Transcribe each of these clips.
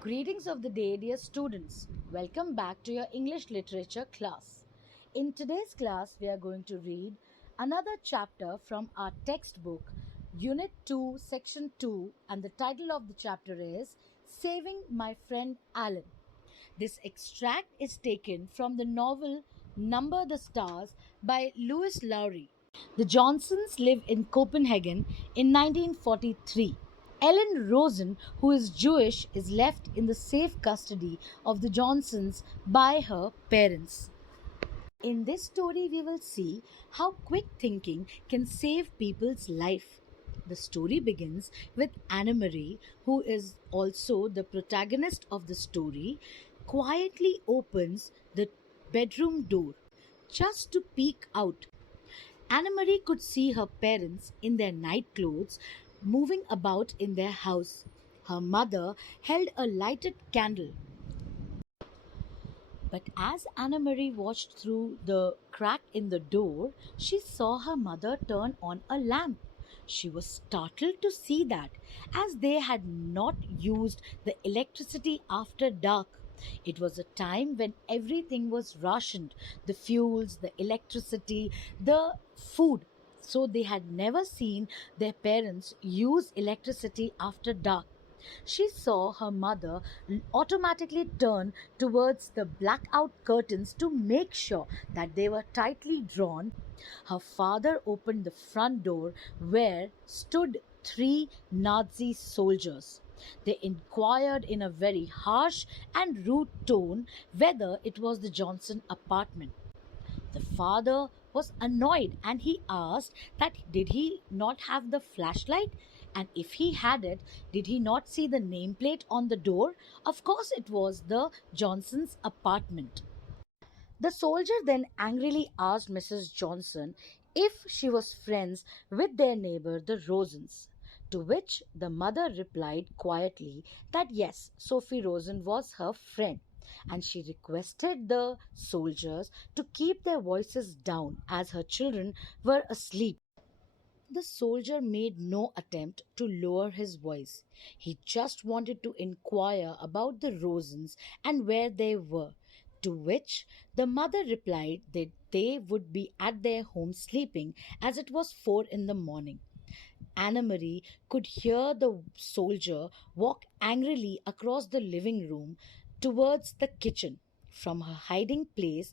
Greetings of the day, dear students. Welcome back to your English literature class. In today's class, we are going to read another chapter from our textbook, Unit 2, Section 2, and the title of the chapter is Saving My Friend Alan. This extract is taken from the novel Number the Stars by Louis Lowry. The Johnsons live in Copenhagen in 1943. Ellen Rosen, who is Jewish, is left in the safe custody of the Johnsons by her parents. In this story, we will see how quick thinking can save people's life. The story begins with Anna Marie, who is also the protagonist of the story, quietly opens the bedroom door just to peek out. Anna Marie could see her parents in their night clothes moving about in their house. Her mother held a lighted candle. But as Anna Marie watched through the crack in the door, she saw her mother turn on a lamp. She was startled to see that, as they had not used the electricity after dark. It was a time when everything was rationed, the fuels, the electricity, the food. So they had never seen their parents use electricity after dark. She saw her mother automatically turn towards the blackout curtains to make sure that they were tightly drawn. Her father opened the front door where stood three Nazi soldiers. They inquired in a very harsh and rude tone whether it was the Johnson apartment. The father was annoyed and he asked that did he not have the flashlight, and if he had it, did he not see the nameplate on the door? Of course it was the Johnson's apartment. The soldier then angrily asked Mrs. Johnson if she was friends with their neighbor the Rosens. To which the mother replied quietly that yes, Sophie Rosen was her friend, and she requested the soldiers to keep their voices down as her children were asleep. The soldier made no attempt to lower his voice. He just wanted to inquire about the Rosens and where they were. To which the mother replied that they would be at their home sleeping as it was 4 in the morning. Anna Marie could hear the soldier walk angrily across the living room towards the kitchen. From her hiding place,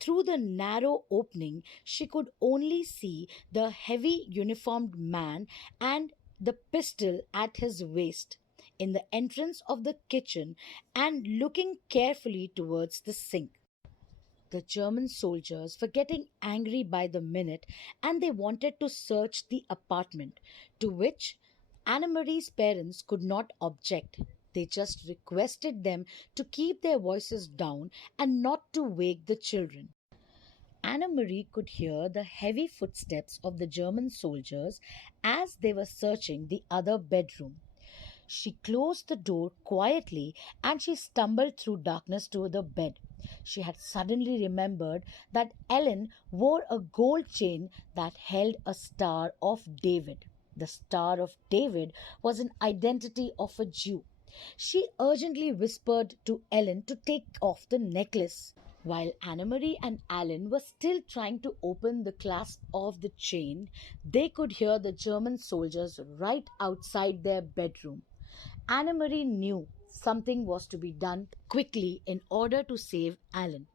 through the narrow opening, she could only see the heavy uniformed man and the pistol at his waist in the entrance of the kitchen and looking carefully towards the sink. The German soldiers were getting angry by the minute and they wanted to search the apartment, to which Anna Marie's parents could not object. They just requested them to keep their voices down and not to wake the children. Anna Marie could hear the heavy footsteps of the German soldiers as they were searching the other bedroom. She closed the door quietly and she stumbled through darkness to the bed. She had suddenly remembered that Ellen wore a gold chain that held a Star of David. The Star of David was an identity of a Jew. She urgently whispered to Ellen to take off the necklace. While Annemarie and Alan were still trying to open the clasp of the chain, they could hear the German soldiers right outside their bedroom. Annemarie knew something was to be done quickly in order to save Alan.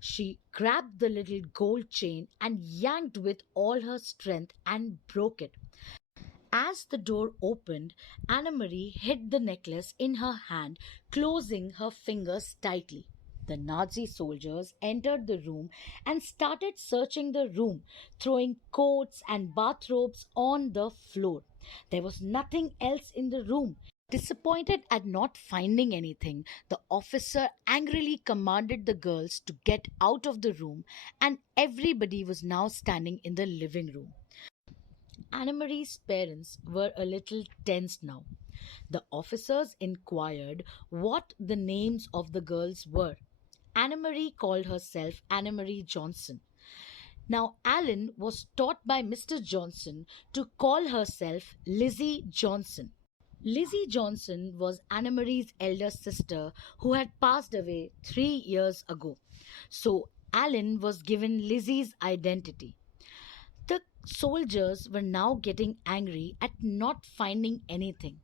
She grabbed the little gold chain and yanked with all her strength and broke it. As the door opened, Annemarie hid the necklace in her hand, closing her fingers tightly. The Nazi soldiers entered the room and started searching the room, throwing coats and bathrobes on the floor. There was nothing else in the room. Disappointed at not finding anything, the officer angrily commanded the girls to get out of the room, and everybody was now standing in the living room. Annemarie's parents were a little tense now. The officers inquired what the names of the girls were. Annemarie called herself Annemarie Johnson. Now, Alan was taught by Mr. Johnson to call herself Lizzie Johnson. Lizzie Johnson was Anna-Marie's elder sister who had passed away 3 years ago. So Alan was given Lizzie's identity. The soldiers were now getting angry at not finding anything,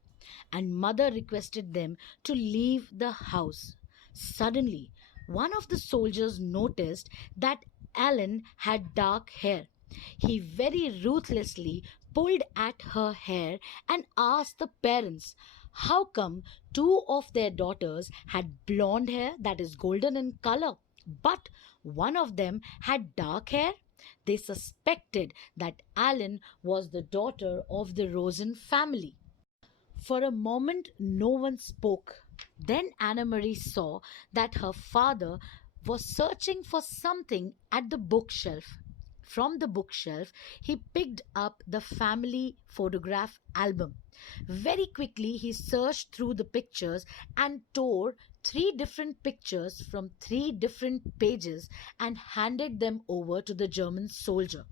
and mother requested them to leave the house. Suddenly, one of the soldiers noticed that Alan had dark hair. He very ruthlessly pulled at her hair and asked the parents how come two of their daughters had blonde hair that is golden in color, but one of them had dark hair. They suspected that Alan was the daughter of the Rosen family. For a moment, no one spoke. Then Anna Marie saw that her father was searching for something at the bookshelf. From the bookshelf, he picked up the family photograph album. Very quickly, he searched through the pictures and tore three different pictures from three different pages and handed them over to the German soldier.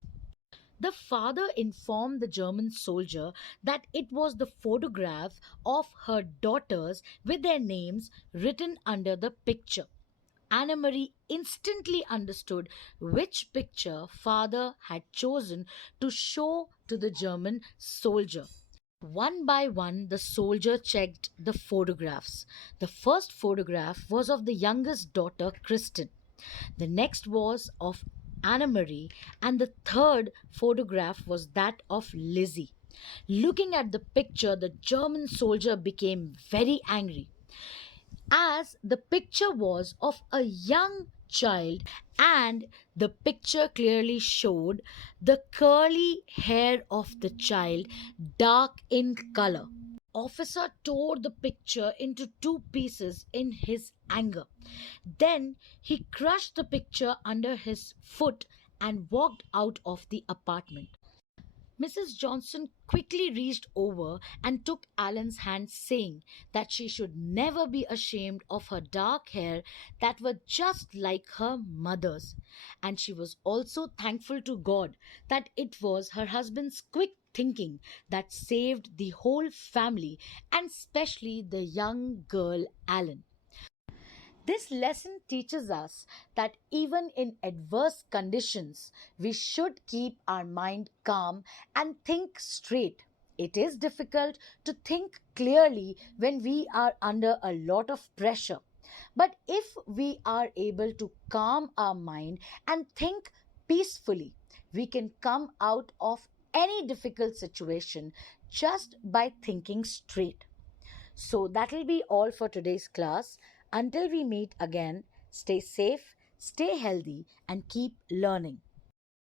The father informed the German soldier that it was the photograph of her daughters with their names written under the picture. Anna Marie instantly understood which picture father had chosen to show to the German soldier. One by one, the soldier checked the photographs. The first photograph was of the youngest daughter, Kristen. The next was of Anna Marie, and the third photograph was that of Lizzie. Looking at the picture, the German soldier became very angry, as the picture was of a young child, and the picture clearly showed the curly hair of the child dark in color. Officer tore the picture into two pieces in his anger. Then he crushed the picture under his foot and walked out of the apartment. Mrs. Johnson quickly reached over and took Alan's hand, saying that she should never be ashamed of her dark hair that were just like her mother's. And she was also thankful to God that it was her husband's quick thinking that saved the whole family, and especially the young girl Alan. This lesson teaches us that even in adverse conditions, we should keep our mind calm and think straight. It is difficult to think clearly when we are under a lot of pressure. But if we are able to calm our mind and think peacefully, we can come out of any difficult situation just by thinking straight. So that will be all for today's class. Until we meet again, stay safe, stay healthy, and keep learning.